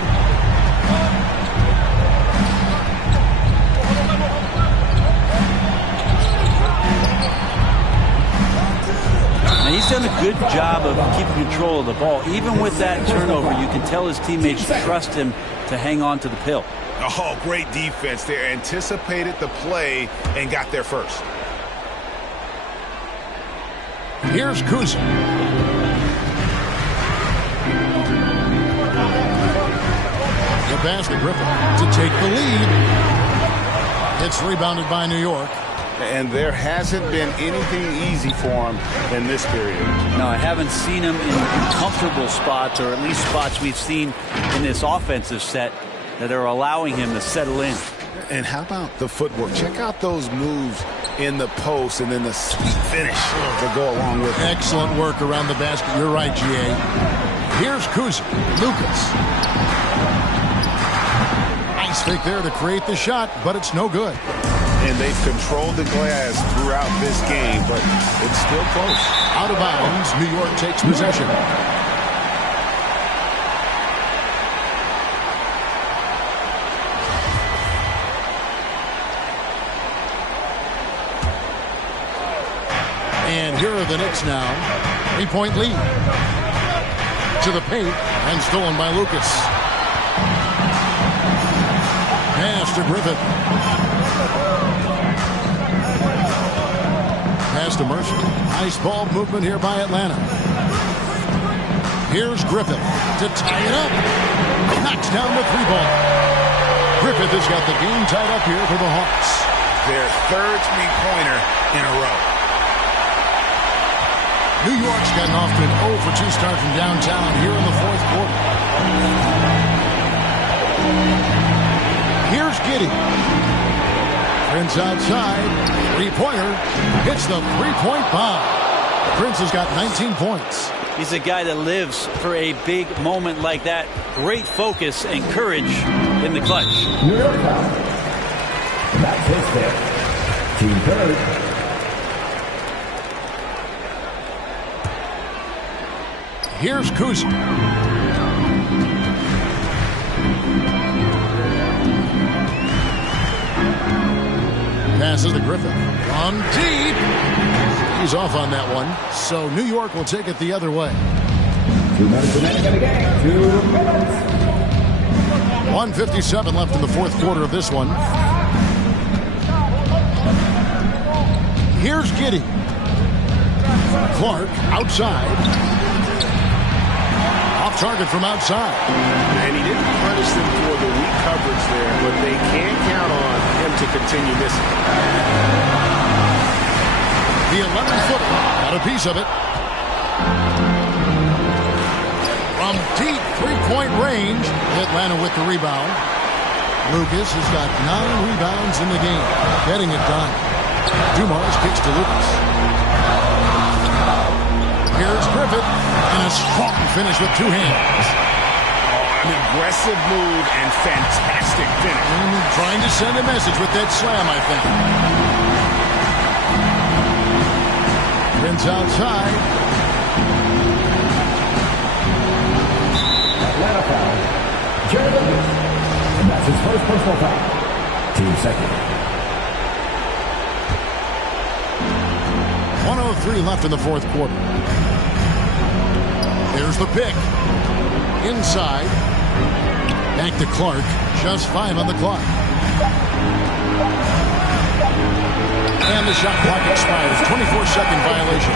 And he's done a good job of keeping control of the ball. Even with that turnover, you can tell his teammates trust him to hang on to the pill. Oh, great defense there. Anticipated the play and got there first. Here's Kuzi. basket. Griffin to take the lead. It's rebounded by New York. And there hasn't been anything easy for him in this period. No, I haven't seen him in comfortable spots, or at least spots we've seen in this offensive set that are allowing him to settle in. And how about the footwork? Check out those moves in the post and then the sweet finish to go along with it. Excellent work around the basket. You're right, G.A. Here's Kuzi. Lucas. Nice fake there to create the shot, but it's no good. And they've controlled the glass throughout this game, but it's still close. Out of bounds, New York takes possession. And here are the Knicks now. 3-point lead. To the paint, and stolen by Lucas. Pass to Griffith. Pass to Mercer. Nice ball movement here by Atlanta. Here's Griffith to tie it up. Knocks down the 3-ball. Griffith has got the game tied up here for the Hawks. Their third three-pointer in a row. New York's gotten off to an 0 for 2 start from downtown here in the fourth quarter. Here's Giddey. Prince outside. 3-pointer. Hits the 3-point bomb. Prince has got 19 points. He's a guy that lives for a big moment like that. Great focus and courage in the clutch. New York foul. That's his fifth. Team third. Here's Kuzi. Passes to Griffin. From deep. He's off on that one. So New York will take it the other way. 2 minutes remaining in the game. 2 minutes. 1:57 left in the fourth quarter of this one. Here's Giddey. Clark outside. Off target from outside. And he didn't punish them for the weak coverage there, but they can't count on him to continue missing. The 11-footer got a piece of it. From deep 3-point range, Atlanta with the rebound. Lucas has got 9 rebounds in the game, getting it done. Dumars kicks to Lucas. Here's Griffith, and a strong finish with 2 hands. An aggressive move and fantastic finish. Trying to send a message with that slam, I think. Prince outside. Atlanta foul. Jerry Lucas. And that's his first personal foul. Team second. 1:03 left in the fourth quarter. There's the pick. Inside. Back to Clark. Just 5 on the clock. And the shot clock expires. 24-second violation.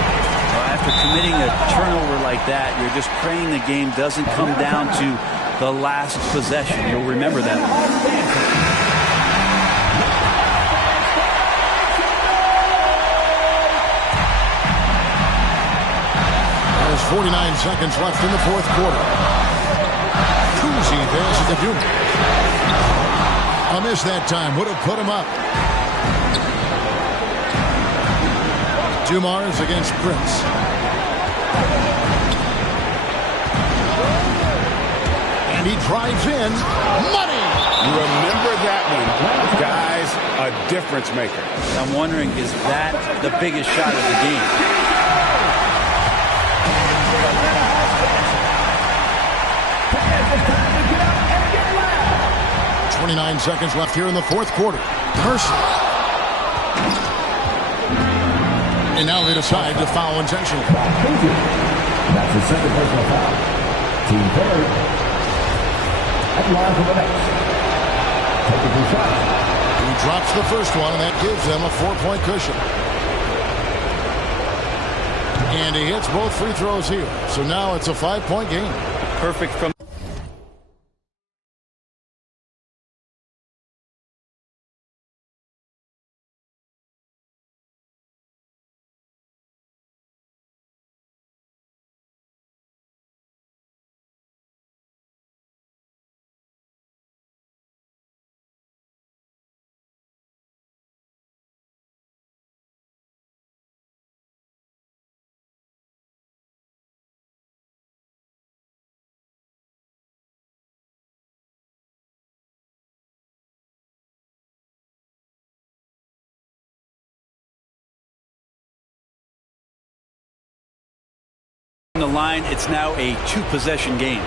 After committing a turnover like that, you're just praying the game doesn't come down to the last possession. You'll remember that. There's 49 seconds left in the fourth quarter. Kuzi passes to Dumars. A miss that time. Would have put him up. Dumars against Prince. And he drives in. Money! Remember that one. Guys, a difference maker. I'm wondering, is that the biggest shot of the game? 29 seconds left here in the fourth quarter. Mercer. And now they decide to foul intentionally. That's his second personal foul. Team third. And line for the next. Taking the shot. He drops the first one, and that gives them a 4-point cushion. And he hits both free throws here. So now it's a 5-point game. Perfect from On the line, it's now a 2-possession game.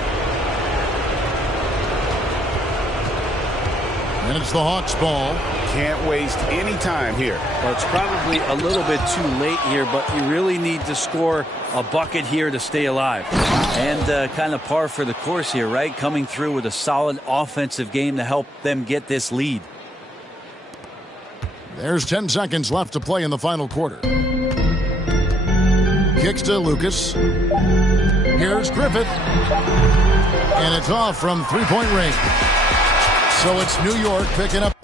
And it's the Hawks ball. Can't waste any time here. Well, it's probably a little bit too late here, but you really need to score a bucket here to stay alive. And kind of par for the course here, right? Coming through with a solid offensive game to help them get this lead. There's 10 seconds left to play in the final quarter. Kicks to Lucas. Here's Griffith. And it's off from three-point range. So it's New York picking up.